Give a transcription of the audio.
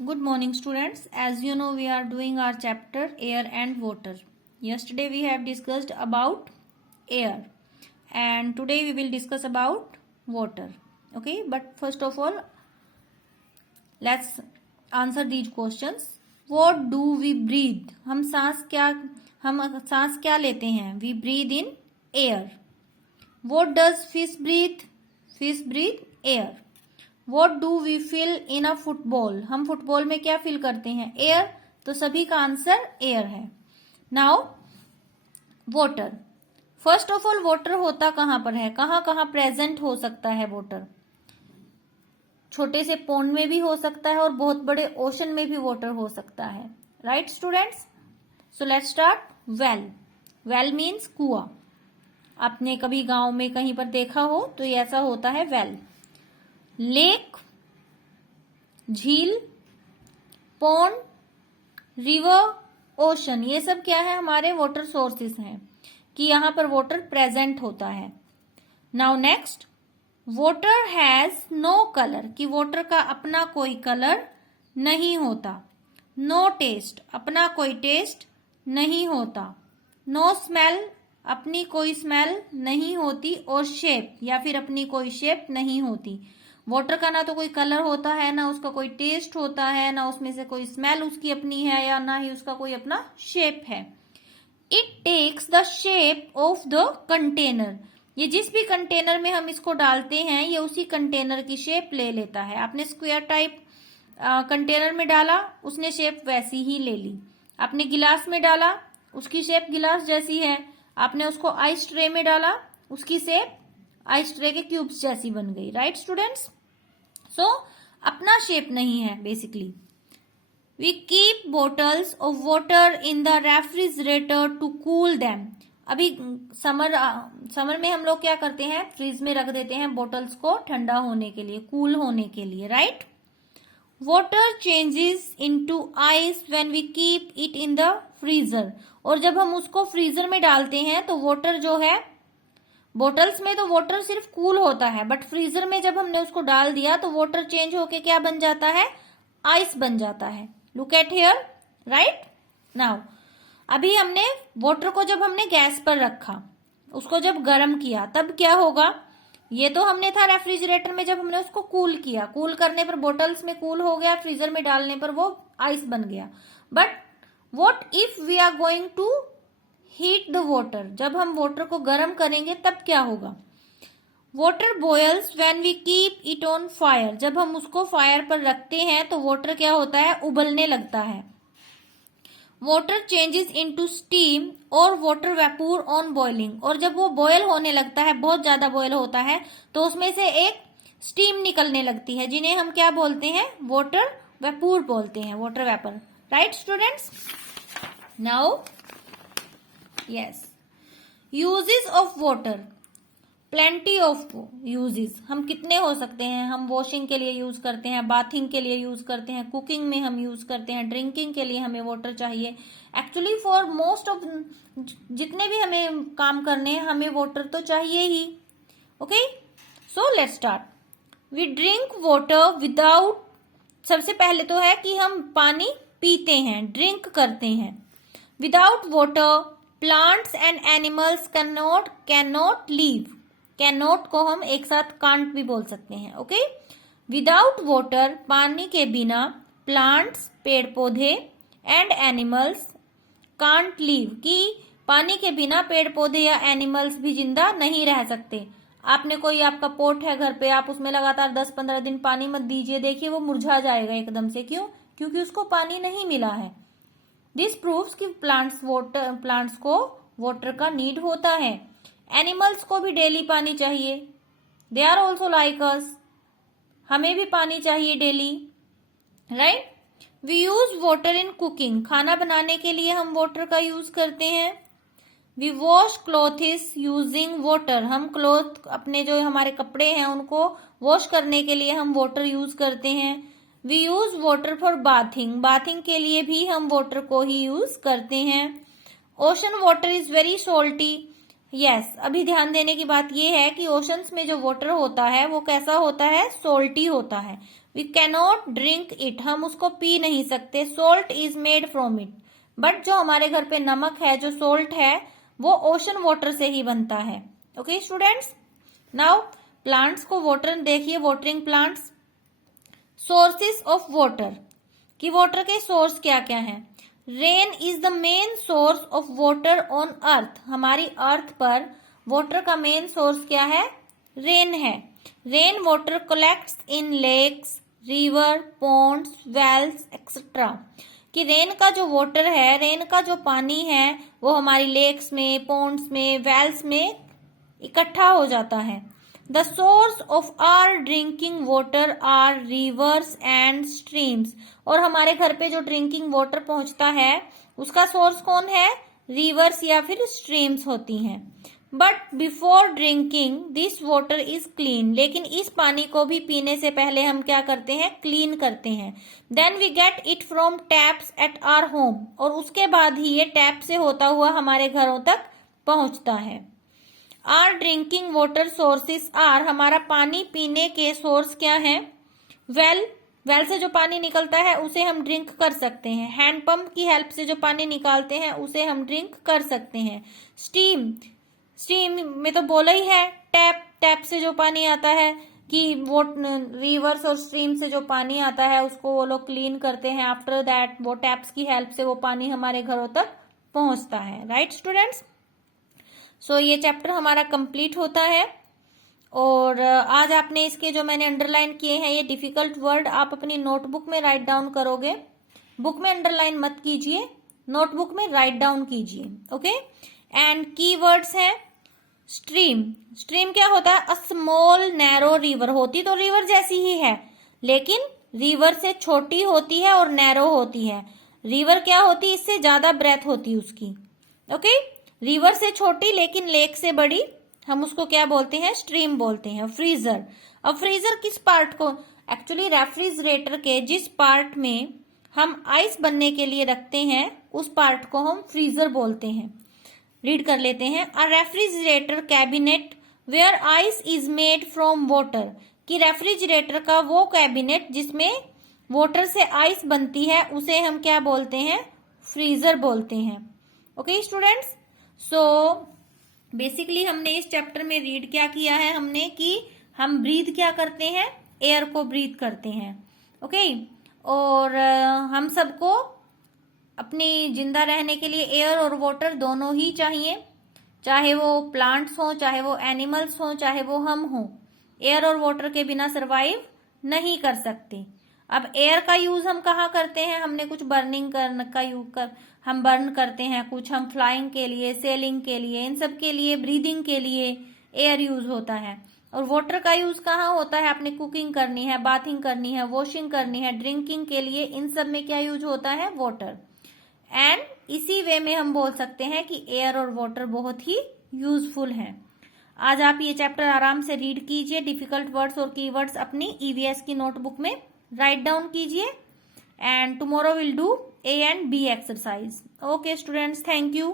Good morning, students. As you know, we are doing our chapter Air and Water. Yesterday we have discussed about air, and today we will discuss about water. Okay, but first of all, let's answer these questions. What do we breathe? हम सांस क्या लेते हैं? We breathe in air. What does fish breathe? Fish breathe air. What do we feel in a football? हम football में क्या feel करते हैं? एयर. तो सभी का आंसर एयर है. Now water. First of all water होता कहां पर है? कहां कहां प्रेजेंट हो सकता है वाटर? छोटे से पॉन्ड में भी हो सकता है और बहुत बड़े ओशन में भी वाटर हो सकता है. Right students? So let's start. Well. Well means कुआं. आपने कभी गांव में कहीं पर देखा हो तो ये ऐसा होता है वेल. लेक, झील, पॉन्ड, रिवर, ओशन, ये सब क्या है? हमारे वाटर सोर्सेस हैं कि यहां पर वाटर प्रेजेंट होता है. Now next, water has no colour, कि वाटर का अपना कोई कलर नहीं होता. नो टेस्ट, अपना कोई टेस्ट नहीं होता. नो स्मेल, अपनी कोई स्मेल नहीं होती. और शेप, या फिर अपनी कोई शेप नहीं होती. वाटर का ना तो कोई कलर होता है, ना उसका कोई टेस्ट होता है, ना उसमें से कोई स्मेल उसकी अपनी है, या ना ही उसका कोई अपना शेप है. It takes the shape of the container, ये जिस भी कंटेनर में हम इसको डालते हैं ये उसी कंटेनर की शेप ले लेता है. आपने स्क्वायर टाइप कंटेनर में डाला, उसने शेप वैसी ही ले ली. आपने गिलास में डाला, उसकी शेप गिलास जैसी है. आपने उसको आइस ट्रे में डाला, उसकी शेप आइस ट्रे के क्यूब्स जैसी बन गई. Right students? सो अपना शेप नहीं है basically. We keep bottles of water in the refrigerator to cool them. अभी समर में हम लोग क्या करते हैं? फ्रिज में रख देते हैं बोटल्स को ठंडा होने के लिए, कूल होने के लिए. Right? Water changes into ice when we keep it in the freezer. और जब हम उसको फ्रीजर में डालते हैं तो वाटर जो है, बोटल्स में तो वाटर सिर्फ कूल होता है, बट फ्रीजर में जब हमने उसको डाल दिया तो वाटर चेंज होके क्या बन जाता है? आइस बन जाता है. Look at here. Right? Now अभी हमने वाटर को जब हमने गैस पर रखा, उसको जब गर्म किया, तब क्या होगा? ये तो हमने था रेफ्रिजरेटर में, जब हमने उसको कूल किया, कूल करने पर बोटल्स में कूल हो गया, फ्रीजर में डालने पर वो आइस बन गया. But what if we are going to heat the water, जब हम वाटर को गर्म करेंगे तब क्या होगा? Water boils when we keep it on fire, जब हम उसको फायर पर रखते हैं तो वाटर क्या होता है? उबलने लगता है. वाटर चेंजेस इनटू स्टीम और वाटर वेपूर ऑन बॉइलिंग, और जब वो बॉयल होने लगता है, बहुत ज्यादा बॉयल होता है, तो उसमें से एक स्टीम निकलने लगती है, जिन्हें हम क्या बोलते हैं? वाटर वेपूर बोलते हैं, water vapour. Right students? Now yes, uses of water. Plenty of uses. हम कितने हो सकते हैं? हम वॉशिंग के लिए यूज करते हैं, बाथिंग के लिए यूज करते हैं, कुकिंग में हम यूज करते हैं, ड्रिंकिंग के लिए हमें वाटर चाहिए. एक्चुअली फॉर मोस्ट ऑफ जितने भी हमें काम करने हैं हमें वाटर तो चाहिए ही. Okay, so let's start. We drink water without, सबसे पहले तो है कि हम पानी पीते हैं, ड्रिंक करते हैं. Without water plants and animals can not leave. Cannot को हम एक साथ कांट भी बोल सकते हैं. ओके, विदाउट वाटर, पानी के बिना, प्लांट्स, पेड़ पौधे, एंड एनिमल्स कांट लीव, कि पानी के बिना पेड़ पौधे या एनिमल्स भी जिंदा नहीं रह सकते. आपने कोई, आपका पोट है घर पे, आप उसमें लगातार 10-15 दिन पानी मत दीजिए, देखिए वो मुरझा जाएगा एकदम से. क्यों? क्योंकि उसको पानी नहीं मिला है. दिस प्रूव्स कि प्लांट्स को वाटर का नीड होता है. एनिमल्स को भी डेली पानी चाहिए. They are also like us, हमें भी पानी चाहिए daily. Right? We use water in cooking, खाना बनाने के लिए हम वाटर का यूज करते हैं. We wash clothes using water, हम क्लॉथ, अपने जो हमारे कपड़े हैं उनको वॉश करने के लिए हम वाटर यूज करते हैं. We use water for bathing, bathing के लिए भी हम वाटर को ही यूज करते हैं. Ocean water is very salty. Yes, अभी ध्यान देने की बात यह है कि ओशंस में जो वाटर होता है वो कैसा होता है? सॉल्टी होता है. वी कैनॉट ड्रिंक इट, हम उसको पी नहीं सकते. Salt is made from it, but जो हमारे घर पे नमक है, जो सोल्ट है, वो ओशन वाटर से ही बनता है. ओके स्टूडेंट्स, नाउ प्लांट्स को वाटर देखिए, watering plants. Sources of water, कि वाटर के सोर्स क्या क्या है. Rain is the main source of water on earth, हमारी अर्थ पर वाटर का मेन सोर्स क्या है, रेन है. Rain water collects in lakes, river, ponds, wells etcetera, कि रेन का जो वाटर है, रेन का जो पानी है, वो हमारी लेक्स में, पॉन्ड्स में, वेल्स में इकट्ठा हो जाता है. The source of our drinking water are rivers and streams, और हमारे घर पे जो ड्रिंकिंग वाटर पहुंचता है उसका सोर्स कौन है, रिवर्स या फिर स्ट्रीम्स होती हैं. But before drinking this water is clean, लेकिन इस पानी को भी पीने से पहले हम क्या करते हैं, क्लीन करते हैं. Then we get it from taps at our home, और उसके बाद ही ये टैप से होता हुआ हमारे घरों तक पहुंचता है. Our drinking water sources are, हमारा पानी पीने के सोर्स क्या है, वेल, वेल से जो पानी निकलता है उसे हम ड्रिंक कर सकते हैं. हैंडपंप की हेल्प से जो पानी निकालते हैं उसे हम ड्रिंक कर सकते हैं. स्टीम, स्टीम में तो बोला ही है, टैप, टैप से जो पानी आता है, कि वो रिवर्स और स्ट्रीम से जो पानी आता है उसको वो लोग क्लीन करते हैं. आफ्टर दैट वो टैप्स की हेल्प से वो पानी हमारे घरों तक पहुंचता है. राइट स्टूडेंट्स, सो ये चैप्टर हमारा कंप्लीट होता है. और आज आपने इसके जो मैंने अंडरलाइन किए हैं ये डिफिकल्ट वर्ड आप अपनी नोटबुक में राइट डाउन करोगे. बुक में अंडरलाइन मत कीजिए, नोटबुक में राइट डाउन कीजिए. ओके, एंड की वर्ड्स हैं स्ट्रीम. स्ट्रीम क्या होता है, अ स्मॉल नैरो रिवर, होती तो रिवर जैसी ही है लेकिन रिवर से छोटी होती है और नैरो होती है. रिवर क्या होती है, इससे ज्यादा ब्रेथ होती है उसकी. ओके, रिवर से छोटी लेकिन लेक से बड़ी, हम उसको क्या बोलते हैं, स्ट्रीम बोलते हैं. फ्रीजर, अब फ्रीजर किस पार्ट को, एक्चुअली रेफ्रिजरेटर के जिस पार्ट में हम आइस बनने के लिए रखते हैं उस पार्ट को हम फ्रीजर बोलते हैं. रीड कर लेते हैं. A refrigerator cabinet where ice is made from water, कि रेफ्रिजरेटर का वो कैबिनेट जिसमें वाटर से आइस बनती है उसे हम क्या बोलते हैं, फ्रीजर बोलते हैं. ओके स्टूडेंट्स, सो बेसिकली हमने इस चैप्टर में रीड क्या किया है, हमने कि हम ब्रीथ क्या करते हैं, एयर को ब्रीथ करते हैं. ओके, और हम सबको अपनी जिंदा रहने के लिए एयर और वाटर दोनों ही चाहिए, चाहे वो प्लांट्स हो, चाहे वो एनिमल्स हो, चाहे वो हम हो. एयर और वाटर के बिना सरवाइव नहीं कर सकते. अब एयर का यूज हम कहाँ करते हैं, हमने कुछ बर्निंग करने का यूज कर, हम बर्न करते हैं कुछ, हम फ्लाइंग के लिए, सेलिंग के लिए, इन सब के लिए, ब्रीदिंग के लिए एयर यूज होता है. और वाटर का यूज कहाँ होता है, आपने कुकिंग करनी है, बाथिंग करनी है, वॉशिंग करनी है, ड्रिंकिंग के लिए, इन सब में क्या यूज होता है, वाटर. एंड इसी वे में हम बोल सकते हैं कि एयर और वाटर बहुत ही यूजफुल है. आज आप ये चैप्टर आराम से रीड कीजिए, डिफिकल्ट वर्ड्स और कीवर्ड्स अपनी ईवीएस की नोटबुक में राइट डाउन कीजिए, and tomorrow will do A and B exercise. Okay students, thank you.